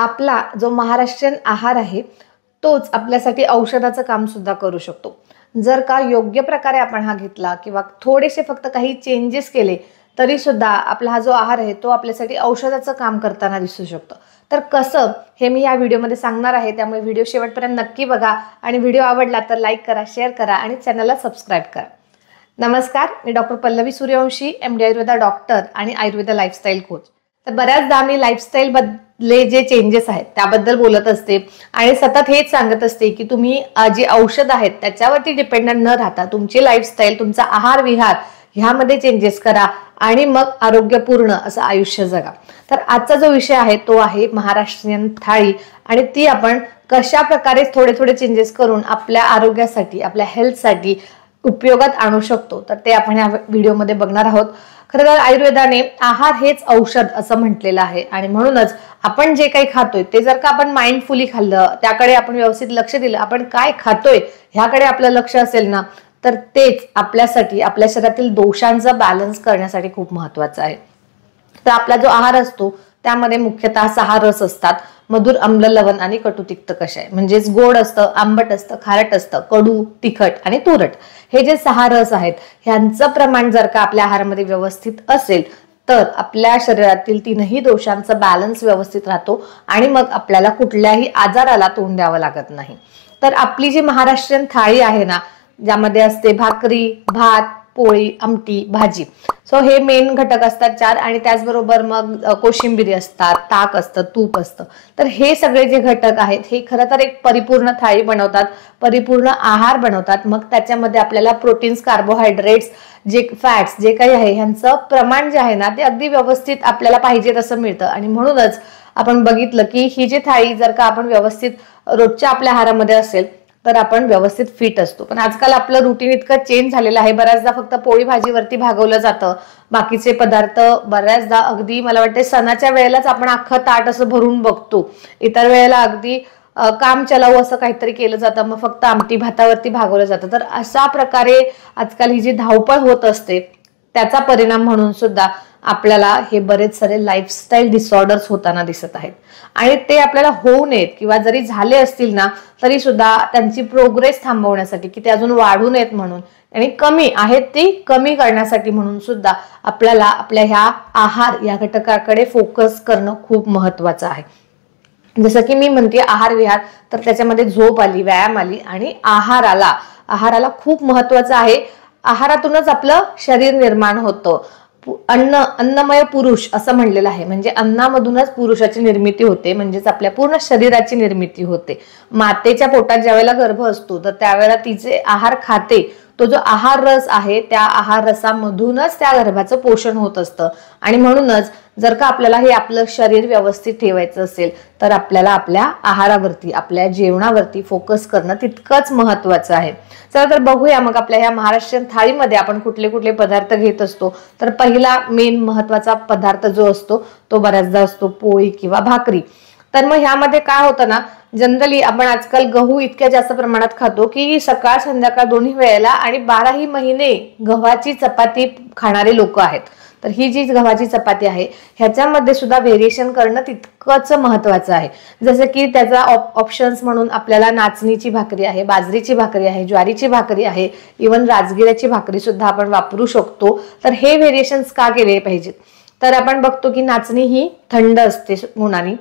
आपला जो महाराष्ट्रीयन आहार आहे तोच आपल्यासाठी औषधाचं काम सुद्धा करू शकतो। जर का योग्य प्रकारे आपण हा घेतला किंवा थोडेसे फक्त काही चेंजेस केले तरी सुद्धा आपला हा जो आहार आहे तो आपल्यासाठी औषधाचं काम करताना दिसू शकतो। तर कसं हे मी या व्हिडिओमध्ये सांगणार आहे, त्यामुळे व्हिडिओ शेवटपर्यंत नक्की बघा आणि व्हिडिओ आवडला तर लाईक करा, शेअर करा आणि चॅनलला सबस्क्राईब करा। नमस्कार, मी doctor Pallavi Suryavanshi, MD Ayurveda doctor आणि आयुर्वेदा लाईफस्टाईल कोच। तर बऱ्याचदा मी लाईफस्टाईल बदले जे चेंजेस आहेत त्याबद्दल बोलत असते आणि सतत हेच सांगत असते की तुम्ही जे औषध आहेत त्याच्यावरती डिपेंडंट न राहता तुमची लाईफस्टाईल, तुमचा आहार विहार ह्यामध्ये चेंजेस करा आणि मग आरोग्यपूर्ण असं आयुष्य जगा। तर आजचा जो विषय आहे तो आहे महाराष्ट्रीयन थाळी आणि ती आपण कशा प्रकारे थोडे थोडे चेंजेस करून आपल्या आरोग्यासाठी, आपल्या हेल्थसाठी उपयोगात आणू शकतो, तर ते आपण या व्हिडिओमध्ये बघणार आहोत। खरं तर आयुर्वेदाने आहार हेच औषध असं म्हटलेलं आहे आणि म्हणूनच आपण जे काही खातोय ते जर का आपण माइंडफुली खाल्लं, त्याकडे आपण व्यवस्थित लक्ष दिलं, आपण काय खातोय ह्याकडे आपलं लक्ष असेल ना, तर तेच आपल्यासाठी, आपल्या शरीरातील दोषांचा बॅलन्स करण्यासाठी खूप महत्त्वाचं आहे। तर आपला जो आहार असतो त्यामध्ये मुख्यतः 6 रस असतात: मधुर, आम्ल, लवण आणि कडू, तिक्त, कषाय। म्हणजेच गोड असतं, आंबट असतं, खारट असतं, कडू, तिखट आणि तुरट। हे जे 6 रस आहेत ह्यांचं प्रमाण जर का आपल्या आहारामध्ये व्यवस्थित असेल तर आपल्या शरीरातील 3ही दोषांचा बॅलन्स व्यवस्थित राहतो आणि मग आपल्याला कुठल्याही आजाराला तोंड द्यावं लागत नाही। तर आपली जी महाराष्ट्रीयन थाळी आहे ना, ज्यामध्ये असते भाकरी, भात, पोळी, आमटी, भाजी, सो हे मेन घटक असतात 4 आणि त्याचबरोबर मग कोशिंबिरी असतात, ताक असतं, तूप असतं। तर हे सगळे जे घटक आहेत हे खरं तर एक परिपूर्ण थाळी बनवतात, परिपूर्ण आहार बनवतात। मग त्याच्यामध्ये आपल्याला प्रोटीन्स, कार्बोहायड्रेट्स, जे फॅट्स जे काही आहे ह्यांचं प्रमाण जे आहे ना ते अगदी व्यवस्थित आपल्याला पाहिजे तसं मिळतं आणि म्हणूनच आपण बघितलं की ही जी थाळी जर का आपण व्यवस्थित रोजच्या आपल्या आहारामध्ये असेल तर आपण व्यवस्थित फिट असतो। पण आजकाल आपलं रुटीन इतकं चेंज झालेलं आहे, बऱ्याचदा फक्त पोळी भाजीवरती भागवलं जातं, बाकीचे पदार्थ बऱ्याचदा अगदी मला वाटते सणाच्या वेळेलाच आपण अख्खं ताट असं भरून बघतो, इतर वेळेला अगदी काम चलाऊ असं काहीतरी केलं जातं, मग फक्त आमटी भातावरती भागवलं जातं। तर अशा प्रकारे आजकाल ही जी धावपळ होत असते त्याचा परिणाम म्हणून सुद्धा आपल्याला हे बरेच सारे लाईफस्टाईल डिसऑर्डर्स होताना दिसत आहेत आणि ते आपल्याला होऊ नयेत किंवा जरी झाले असतील ना तरी सुद्धा त्यांची प्रोग्रेस थांबवण्यासाठी, की ते अजून वाढू नयेत म्हणून आणि कमी आहेत ती कमी करण्यासाठी म्हणून सुद्धा आपल्याला आपल्या ह्या आहार या घटकाकडे फोकस करणं खूप महत्त्वाचं आहे। जसं की मी म्हणते आहार विहार, तर त्याच्यामध्ये झोप आली, व्यायाम आली आणि आहाराला खूप महत्त्वाचं आहे। आहारातूनच आपलं शरीर निर्माण होतं। अन्नमय पुरुष असं म्हणलेलं आहे, म्हणजे अन्नामधूनच पुरुषाची निर्मिती होते, म्हणजेच आपल्या पूर्ण शरीराची निर्मिती होते। मातेच्या पोटात ज्यावेळेला गर्भ असतो तर त्यावेळेला तिचे आहार खाते, तो जो आहार रस आहे त्या आहार रसामधूनच त्या गर्भाचं पोषण होत असतं आणि म्हणूनच जर का आपल्याला हे आपलं शरीर व्यवस्थित ठेवायचं असेल तर आपल्याला आपल्या आहारावरती, आपल्या जेवणावरती फोकस करणं तितकंच महत्त्वाचं आहे। चला तर बघूया मग आपल्या ह्या महाराष्ट्रीयन थाळीमध्ये आपण कुठले कुठले पदार्थ घेत असतो। तर पहिला मेन महत्त्वाचा पदार्थ जो असतो तो बऱ्याचदा असतो पोळी किंवा भाकरी। तर मग ह्यामध्ये काय होतं ना, जनरली आपण आजकाल गहू इतक्या जास्त प्रमाणात खातो की सकाळ संध्याकाळ दोन्ही वेळेला आणि 12ही महिने गव्हाची चपाती खाणारे लोक आहेत। तर ही जी गव्हाची चपाती आहे ह्याच्यामध्ये सुद्धा व्हेरिएशन करणं तितकंच महत्त्वाचं आहे। जसं की त्याचा ऑप्शन्स म्हणून आपल्याला नाचणीची भाकरी आहे, बाजरीची भाकरी आहे, ज्वारीची भाकरी आहे, इवन राजगिऱ्याची भाकरी सुद्धा आपण वापरू शकतो। तर हे व्हेरिएशन्स का केले पाहिजेत, तर आपण बघतो की नाचणी ही थंड असते उन्हाने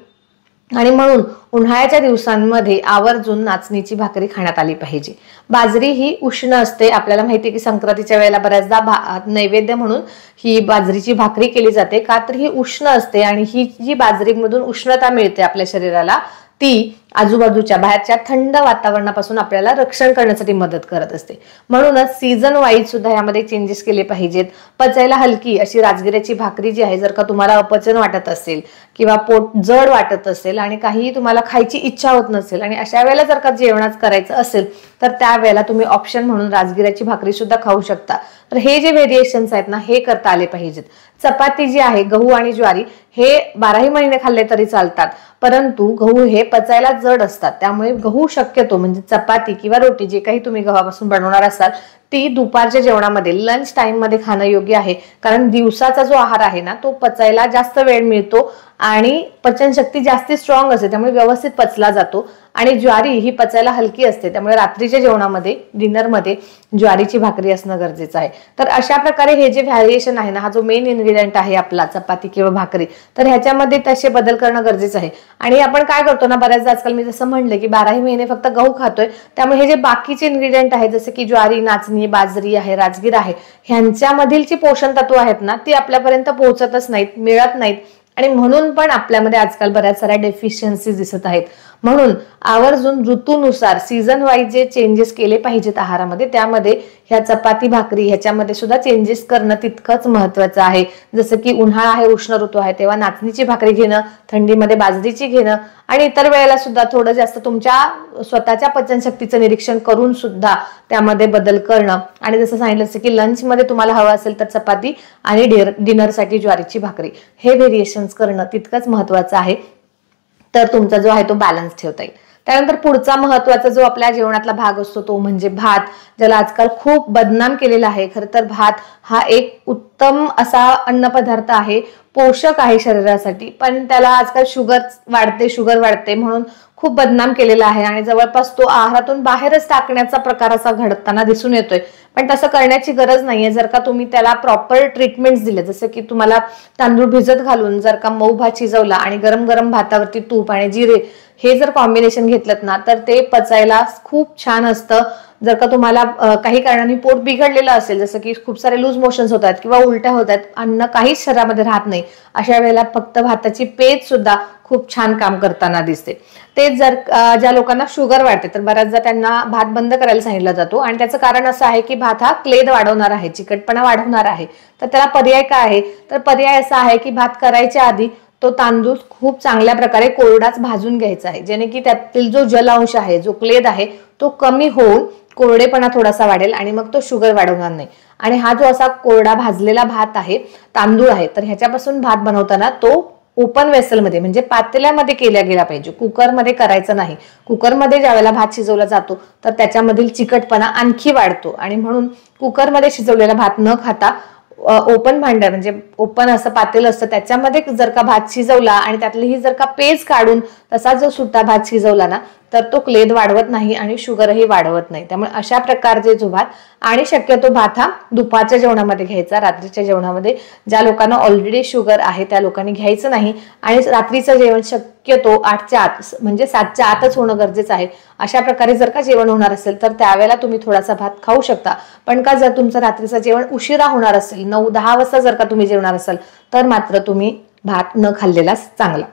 आणि म्हणून उन्हाळ्याच्या दिवसांमध्ये आवर्जून नाचणीची भाकरी खाण्यात आली पाहिजे। बाजरी ही उष्ण असते, आपल्याला माहिती आहे की संक्रांतीच्या वेळेला बऱ्याचदा नैवेद्य म्हणून ही बाजरीची भाकरी केली जाते, का तर ही उष्ण असते आणि ही जी बाजरीमधून उष्णता मिळते आपल्या शरीराला ती आजूबाजूच्या बाहेरच्या थंड वातावरणापासून आपल्याला रक्षण करण्यासाठी मदत करत असते। म्हणूनच सीझन वाईज सुद्धा यामध्ये चेंजेस केले पाहिजेत। पचायला हलकी अशी राजगिऱ्याची भाकरी जी आहे, जर का तुम्हाला अपचन वाटत असेल किंवा पोट जड वाटत असेल आणि काही तुम्हाला खायची इच्छा होत नसेल आणि अशा वेळेला जर का जेवणाच करायचं असेल तर त्यावेळेला तुम्ही ऑप्शन म्हणून राजगिऱ्याची भाकरी सुद्धा खाऊ शकता। तर हे जे व्हेरिएशन्स आहेत ना हे करता आले पाहिजेत। चपाती जी आहे, गहू आणि ज्वारी हे 12ही महिने खाल्ले तरी चालतात, परंतु गहू हे पचायला जड असतात, त्यामुळे गहू शक्यतो म्हणजे चपाती किंवा रोटी जे काही तुम्ही गव्हापासून बनवणार असाल ती दुपारच्या जेवणामध्ये लंच टाइम मध्ये खाणं योग्य आहे, कारण दिवसाचा जो आहार आहे ना तो पचायला जास्त वेळ मिळतो आणि पचनशक्ती जास्ती स्ट्रॉंग असते, त्यामुळे व्यवस्थित पचला जातो. आणि ज्वारी ही पचायला हलकी असते, त्यामुळे रात्रीच्या जेवणामध्ये डिनरमध्ये ज्वारीची भाकरी असणं गरजेचं आहे. तर अशा प्रकारे हे जे व्हॅरिएशन आहे ना, हा जो मेन इन्ग्रेडियंट आहे आपला चपाती किंवा भाकरी, तर ह्याच्यामध्ये तसे बदल करणं गरजेचं आहे. आणि आपण काय करतो ना, बऱ्याचदा आजकाल मी जसं म्हणलं की 12ही महिने फक्त गहू खातोय, त्यामुळे हे जे बाकीचे इन्ग्रेडियंट आहेत जसे की ज्वारी, नाचणी, बाजरी आहे, राजगीर आहे, ह्यांच्यामधील जी पोषण तत्व आहेत ना ती आपल्यापर्यंत पोहोचतच नाहीत, मिळत नाहीत. आणि म्हणून पण आपल्यामध्ये आजकाल बऱ्याच साऱ्या डेफिशियन्सी दिसत आहेत. म्हणून आवर्जून ऋतूनुसार सीझन वाईज जे चेंजेस केले पाहिजेत आहारामध्ये, त्यामध्ये ह्या चपाती भाकरी ह्याच्यामध्ये सुद्धा चेंजेस करणं तितकंच महत्वाचं आहे. जसं की उन्हाळा आहे, उष्ण ऋतू आहे, तेव्हा नाचणीची भाकरी घेणं, थंडीमध्ये बाजरीची घेणं आणि इतर वेळेला सुद्धा थोडं जास्त तुमच्या स्वतःच्या पचनशक्तीचं निरीक्षण करून सुद्धा त्यामध्ये बदल करणं. आणि जसं सांगितलं असं की लंचमध्ये तुम्हाला हवं असेल तर चपाती आणि डिनरसाठी ज्वारीची भाकरी, हे व्हेरिएशन्स करणं तितकंच महत्वाचं आहे. तर तुमचा जो आहे तो बॅलन्स ठेवता येईल. त्यानंतर पुढचा महत्वाचा जो आपल्या जेवणातला भाग असतो तो म्हणजे भात, ज्याला आजकाल खूप बदनाम केलेला आहे. खरं तर भात हा एक उत्तम असा अन्न पदार्थ आहे, पोषक आहे शरीरासाठी, पण त्याला आजकाल शुगर वाढते म्हणून खूप बदनाम केलेला आहे आणि जवळपास तो आहारातून बाहेरच टाकण्याचा प्रकार असा घडताना दिसून येतोय. पण तसं करण्याची गरज नाहीये. जर का तुम्ही त्याला प्रॉपर ट्रीटमेंट दिले, जसं की तुम्हाला तांदूळ भिजत घालून जर का मऊ भात शिजवला आणि गरम गरम भातावरती तूप आणि जिरे हे जर कॉम्बिनेशन घेतलं ना तर ते पचायला खूप छान असतं. जर का तुम्हाला काही कारणाने पोट बिघडलेलं असेल, जसं की खूप सारे लूज मोशन्स होतात किंवा उलट्या होतात, अन्न काहीच शरीरामध्ये राहत नाही, अशा वेळेला फक्त भाताची पेज सुद्धा खूप छान काम करताना दिसते. तेच जर ज्या लोकांना शुगर वाढते तर बऱ्याचदा त्यांना भात बंद करायला सांगितला जातो आणि त्याचं कारण असं आहे की भात हा क्लेद वाढवणार आहे, चिकटपणा वाढवणार आहे. तर त्याला पर्याय काय आहे, तर पर्याय असा आहे की भात करायच्या आधी तो तांदूळ खूप चांगल्या प्रकारे कोरडाच भाजून घ्यायचा आहे, जेणे की त्यातील जो जलांश आहे, जो क्लेद आहे तो कमी होऊन कोरडेपणा थोडासा वाढेल आणि मग तो शुगर वाढवणार नाही. आणि हा जो असा कोरडा भाजलेला भात आहे, तांदूळ आहे, तर ह्याच्यापासून भात बनवताना तो ओपन वेसलमध्ये म्हणजे पातेल्यामध्ये केला गेला पाहिजे, कुकरमध्ये करायचं नाही. कुकरमध्ये ज्यावेळेला भात शिजवला जातो तर त्याच्यामधील चिकटपणा आणखी वाढतो आणि म्हणून कुकरमध्ये शिजवलेला भात न खाता ओपन भांड म्हणजे ओपन असं पातेलं असतं त्याच्यामध्ये जर का भात शिजवला आणि त्यातलीही जर का पेज काढून तसा जो सुट्टा भात शिजवला ना तर तो क्लेद वाढवत नाही आणि शुगरही वाढवत नाही. त्यामुळे अशा प्रकारचे जो भात, आणि शक्यतो भात हा दुपारच्या जेवणामध्ये घ्यायचा, रात्रीच्या जेवणामध्ये ज्या लोकांना ऑलरेडी शुगर आहे त्या लोकांनी घ्यायचं नाही. आणि रात्रीचं जेवण शक्यतो 8च्या आत म्हणजे 7च्या आतच होणं गरजेचं आहे. अशा प्रकारे जर का जेवण होणार असेल तर त्यावेळेला तुम्ही थोडासा भात खाऊ शकता. पण का जर तुमचं रात्रीचं जेवण उशिरा होणार असेल, 9-10 वाजता जर का तुम्ही जेवणार असाल तर मात्र तुम्ही भात न खाल्लेलाच चांगला.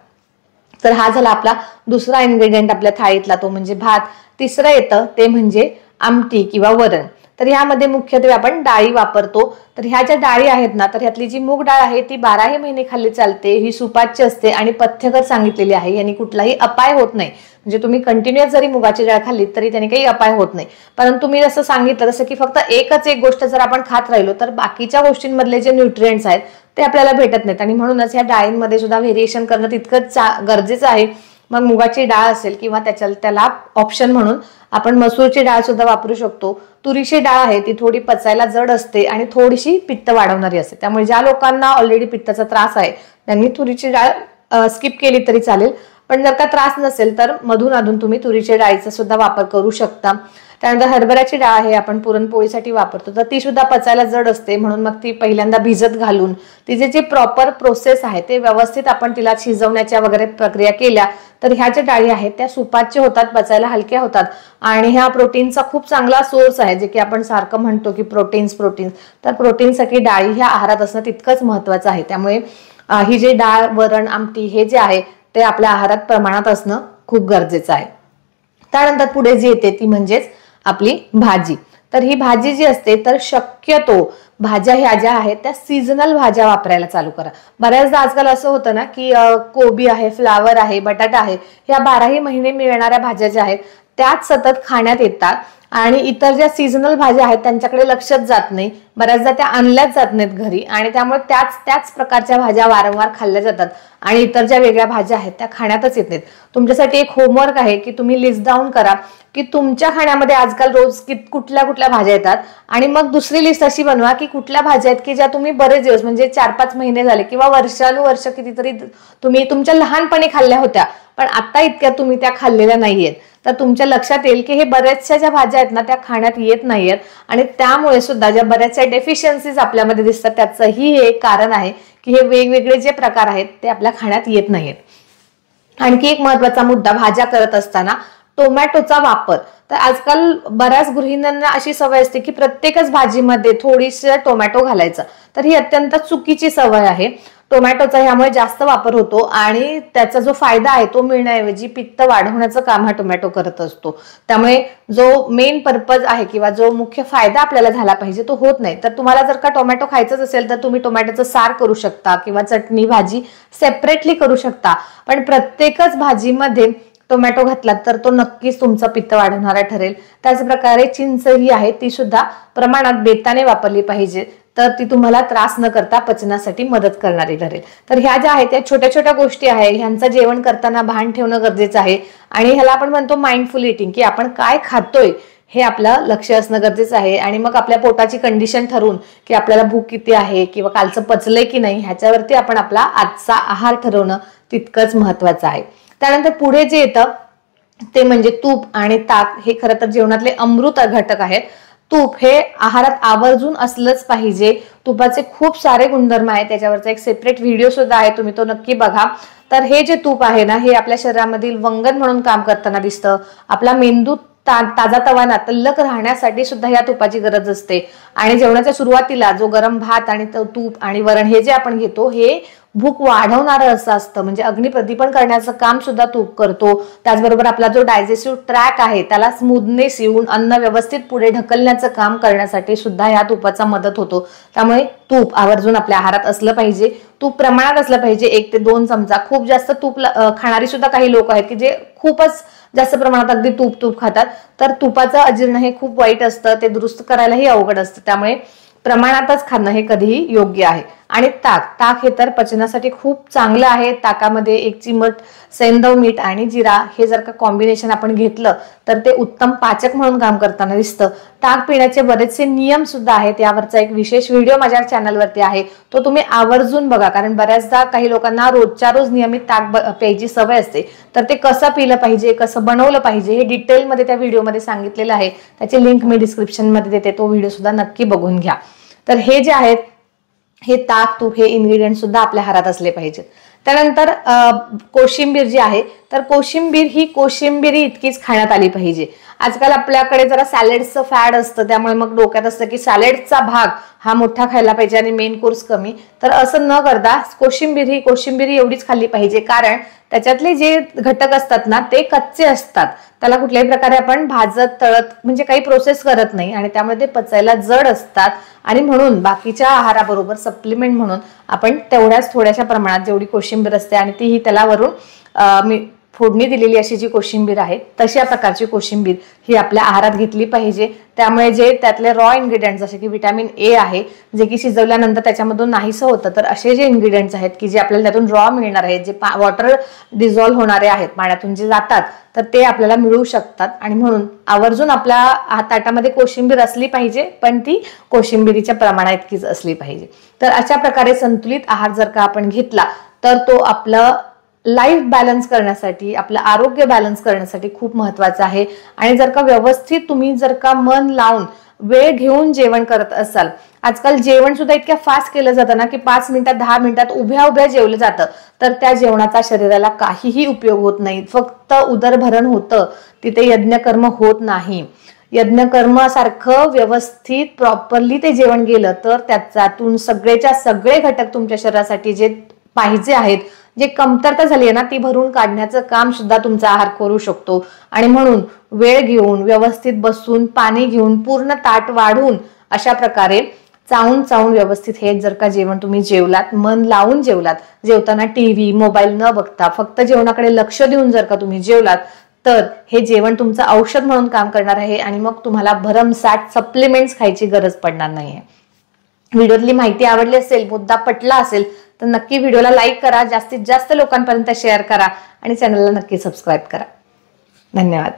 तर हा झाला आपला दुसरा इन्ग्रेडियंट आपल्या थाळीतला, तो म्हणजे भात. तिसरं येतं ते म्हणजे आमटी किंवा वरण. तर ह्यामध्ये मुख्यत्वे आपण डाळी वापरतो. तर ह्या ज्या डाळी आहेत ना, तर ह्यातली जी मूग डाळ आहे ती 12ही महिने खाल्ली चालते, ही सुपाच्य असते आणि पथ्यकर सांगितलेली आहे, यांनी कुठलाही अपाय होत नाही. म्हणजे तुम्ही कंटिन्युअस जरी मुगाची डाळ खाल्ली तरी त्याने काही अपाय होत नाही. परंतु मी जसं सांगितलं जसं की फक्त एकच एक गोष्ट जर आपण खात राहिलो तर बाकीच्या गोष्टींमधले जे न्यूट्रिएंट्स आहेत ते आपल्याला भेटत नाहीत आणि म्हणूनच ह्या डाळींमध्ये सुद्धा व्हेरिएशन करणं तितकंच गरजेचं आहे. मग मुगाची डाळ असेल किंवा त्याला ऑप्शन म्हणून आपण मसूरची डाळ सुद्धा वापरू शकतो. तुरीची डाळ आहे ती थोडी पचायला जड असते आणि थोडीशी पित्त वाढवणारी असते, त्यामुळे ज्या लोकांना ऑलरेडी पित्ताचा त्रास आहे त्यांनी तुरीची डाळ स्किप केली तरी चालेल. पण जर का त्रास नसेल तर मधून अधून तुम्ही तुरीच्या डाळीचा सुद्धा वापर करू शकता. त्यानंतर हरभऱ्याची डाळ आहे आपण पुरणपोळीसाठी वापरतो, तर ती सुद्धा पचायला जड असते, म्हणून मग ती पहिल्यांदा भिजत घालून तिचे जे प्रॉपर प्रोसेस आहे ते व्यवस्थित आपण तिला शिजवण्याच्या वगैरे प्रक्रिया केल्या तर ह्या ज्या डाळी आहेत त्या सुपाच्य होतात, पचायला हलक्या होतात आणि ह्या प्रोटीनचा खूप चांगला सोर्स आहे. जे की आपण सारखं म्हणतो की प्रोटीन्स, तर प्रोटीनसाठी डाळी ह्या आहारात असणं तितकंच महत्वाचं आहे. त्यामुळे ही जी डाळ, वरण, आमटी हे जे आहे ते आपल्या आहारात प्रमाणात असणं खूप गरजेचं आहे. त्यानंतर पुढे जी येते ती म्हणजेच आपली भाजी. तर ही भाजी जी असते तर शक्यतो भाज्या ह्या ज्या आहेत त्या सीझनल भाज्या वापरायला चालू करा. बऱ्याचदा आजकाल असं होतं ना की कोबी आहे, फ्लावर आहे, बटाटा आहे, ह्या 12ही महिने मिळणाऱ्या भाज्या ज्या आहेत त्याच सतत खाण्यात येतात आणि इतर ज्या सीझनल भाज्या आहेत त्यांच्याकडे लक्षच जात नाही, बऱ्याचदा त्या आणल्याच जात नाहीत घरी आणि त्यामुळे त्याच प्रकारच्या भाज्या वारंवार खाल्ल्या जातात आणि इतर ज्या वेगळ्या भाज्या आहेत त्या खाण्यातच येत नाहीत. तुमच्यासाठी एक होमवर्क आहे की तुम्ही लिस्ट डाऊन करा की तुमच्या खाण्यामध्ये आजकाल रोज कुठल्या कुठल्या भाज्या येतात आणि मग दुसरी लिस्ट अशी बनवा की कुठल्या भाज्या आहेत की ज्या तुम्ही बरेच दिवस म्हणजे 4-5 महिने झाले किंवा वर्षानुवर्ष कितीतरी तुम्ही तुमच्या लहानपणी खाल्ल्या होत्या पण आता इतक्या तुम्ही त्या खाल्लेल्या नाहीयेत. तर तुमच्या लक्षात येईल की हे बऱ्याचशा ज्या भाज्या आहेत ना त्या खाण्यात येत नाहीयेत आणि त्यामुळे सुद्धा ज्या बऱ्याचशा डेफिशियन्सीज आपल्यामध्ये दिसतात त्याचंही हे एक कारण आहे की हे वेगवेगळे जे प्रकार आहेत ते आपल्या खाण्यात येत नाहीयेत. आणखी एक महत्वाचा मुद्दा भाज्या करत असताना टोमॅटोचा वापर. तर आजकाल बऱ्याच गृहिणींना अशी सवय असते की प्रत्येकच भाजीमध्ये थोडीशी टोमॅटो घालायचं, तर ही अत्यंत चुकीची सवय आहे. टोमॅटोचा ह्यामुळे जास्त वापर होतो आणि त्याचा जो फायदा आहे तो मिळण्याऐवजी पित्त वाढवण्याचं काम हा टोमॅटो करत असतो. त्यामुळे जो मेन पर्पज आहे किंवा जो मुख्य फायदा आपल्याला झाला पाहिजे तो होत नाही. तर तुम्हाला जर का टोमॅटो खायचंच असेल तर तुम्ही टोमॅटोचं सार करू शकता किंवा चटणी भाजी सेपरेटली करू शकता, पण प्रत्येकच भाजीमध्ये टोमॅटो घातलात तर तो नक्कीच तुमचं पित्त वाढवणारा ठरेल. त्याच प्रकारे चिंच ही आहे ती सुद्धा प्रमाणात बेताने वापरली पाहिजे, तर ती तुम्हाला त्रास न करता पचनासाठी मदत करणारी ठरेल. तर ह्या ज्या आहेत त्या छोट्या छोट्या गोष्टी आहेत, ह्यांचं जेवण करताना भान ठेवणं गरजेचं आहे आणि ह्याला आपण म्हणतो माइंडफुल इटिंग, की आपण काय खातोय हे आपलं लक्ष असणं गरजेचं आहे आणि मग आपल्या पोटाची कंडिशन ठरवून की आपल्याला भूक किती आहे किंवा कालचं पचलंय की नाही ह्याच्यावरती आपण आपला आजचा आहार ठरवणं तितकंच महत्वाचं आहे. त्यानंतर पुढे जे येतं ते म्हणजे तूप आणि ताक. हे खरं तर जेवणातले अमृत घटक आहेत. तूप हे आहारात आवर्जून असलंच पाहिजे. तुपाचे खूप सारे गुणधर्म आहेत, त्याच्यावरचा एक सेपरेट व्हिडिओ सुद्धा आहे, तुम्ही तो नक्की बघा. तर हे जे तूप आहे ना हे आपल्या शरीरामधील वंगण म्हणून काम करताना दिसतं. आपला मेंदू ताजा तवाना तल्लक राहण्यासाठी सुद्धा या तुपाची गरज असते आणि जेवणाच्या सुरुवातीला जो गरम भात आणि तूप आणि वरण हे जे आपण घेतो हे भूक वाढवणारं असं असतं, म्हणजे अग्निप्रदीपन करण्याचं काम सुद्धा तूप करतो. त्याचबरोबर आपला जो डायजेस्टिव्ह ट्रॅक आहे त्याला स्मूथनेस येऊन अन्न व्यवस्थित पुढे ढकलण्याचं काम करण्यासाठी सुद्धा या तुपाचा मदत होतो. त्यामुळे तूप आवर्जून आपल्या आहारात असलं पाहिजे. तूप प्रमाणात असलं पाहिजे, 1 ते 2 चमचा. खूप जास्त तूप खाणारी सुद्धा काही लोक आहेत की जे खूपच जास्त प्रमाणात अगदी तूप खातात, तर तुपाचं अजीर्ण हे खूप वाईट असतं, ते दुरुस्त करायलाही अवघड असतं. त्यामुळे प्रमाणातच खाणं हे कधीही योग्य आहे. आणि ताक हे तर पचनासाठी खूप चांगलं आहे. ताकामध्ये 1 चिमट सैंधव मीठ आणि जिरा हे जर का कॉम्बिनेशन आपण घेतलं तर ते उत्तम पाचक म्हणून काम करताना दिसतं. ताक पिण्याचे बरेचसे नियम सुद्धा आहेत, यावरचा एक विशेष व्हिडिओ माझ्या चॅनलवरती आहे, तो तुम्ही आवर्जून बघा. कारण बऱ्याचदा काही लोकांना रोजच्या रोज नियमित ताक प्यायची सवय असते, तर ते कसं पिलं पाहिजे, कसं बनवलं पाहिजे हे डिटेलमध्ये त्या व्हिडिओमध्ये सांगितलेलं आहे. त्याची लिंक मी डिस्क्रिप्शन मध्ये देते, तो व्हिडिओ सुद्धा नक्की बघून घ्या. तर हे जे आहेत हे ताक तूप हे इन्ग्रेडियंट सुद्धा आपल्या आहारात असले पाहिजेत. त्यानंतर कोशिंबीर जी आहे तर कोशिंबीर ही कोशिंबिरी इतकीच खाण्यात आली पाहिजे. आजकाल आपल्याकडे जरा सॅलेडचं फॅड असतं, त्यामुळे मग डोक्यात असतं की सॅलेडचा भाग हा मोठा खायला पाहिजे आणि मेन कोर्स कमी. तर असं न करता कोशिंबिरी एवढीच खाल्ली पाहिजे, कारण त्याच्यातले जे घटक असतात ना ते कच्चे असतात. त्याला कुठल्याही प्रकारे आपण भाजत तळत म्हणजे काही प्रोसेस करत नाही आणि त्यामुळे ते पचायला जड असतात आणि म्हणून बाकीच्या आहाराबरोबर सप्लिमेंट म्हणून आपण तेवढ्याच थोड्याशा प्रमाणात जेवढी कोशिंबीर असते आणि तीही त्याला वरून फोडणी दिलेली अशी जी कोशिंबीर आहे तशा प्रकारची कोशिंबीर ही आपल्या आहारात घेतली पाहिजे. त्यामुळे जे त्यातले रॉ इन्ग्रेडियंट्स जसे की व्हिटॅमिन ए आहे जे की शिजवल्यानंतर त्याच्यामधून नाहीसं होतं, तर असे जे इन्ग्रेडियंट्स आहेत की जे आपल्याला त्यातून रॉ मिळणार आहेत, जे वॉटर डिझॉल्व्ह होणारे आहेत पाण्यातून जे जातात, तर ते आपल्याला मिळू शकतात. आणि म्हणून आवर्जून आपल्या ताटामध्ये कोशिंबीर असली पाहिजे, पण ती कोशिंबिरीच्या प्रमाणात इतकीच असली पाहिजे. तर अशा प्रकारे संतुलित आहार जर का आपण घेतला तर तो आपलं लाईफ बॅलन्स करण्यासाठी, आपलं आरोग्य बॅलन्स करण्यासाठी खूप महत्वाचं आहे. आणि जर का व्यवस्थित तुम्ही जर का मन लावून वेळ घेऊन जेवण करत असाल, आजकाल जेवण सुद्धा इतक्या फास्ट केलं जातं ना की 5 मिनिटात 10 मिनिटात उभ्या जेवलं जातं, तर त्या जेवणाचा शरीराला काहीही उपयोग होत नाही. फक्त उदरभरण होतं, तिथे यज्ञकर्म होत नाही. यज्ञकर्मासारखं व्यवस्थित प्रॉपरली ते जेवण गेलं तर त्याच्यातून सगळेच्या सगळे घटक तुमच्या शरीरासाठी जे पाहिजे आहेत, जे कमतरता झाली आहे ना ती भरून काढण्याचं काम सुद्धा तुमचा आहार करू शकतो. आणि म्हणून वेळ घेऊन व्यवस्थित बसून पाणी घेऊन पूर्ण ताट वाढून अशा प्रकारे चावून व्यवस्थित हे जर का जेवण तुम्ही जेवलात, मन लावून जेवलात, जेवताना टीव्ही मोबाईल न बघता फक्त जेवणाकडे लक्ष देऊन जर का तुम्ही जेवलात, तर हे जेवण तुमचं औषध म्हणून काम करणार आहे आणि मग तुम्हाला भरमसाठ सप्लिमेंट्स खायची गरज पडणार नाहीये. व्हिडिओतली माहिती आवडली असेल, मुद्दा पटला असेल तर नक्की व्हिडिओला लाईक करा, जास्तीत जास्त लोकांपर्यंत शेअर करा आणि चॅनलला नक्की सबस्क्राईब करा. धन्यवाद.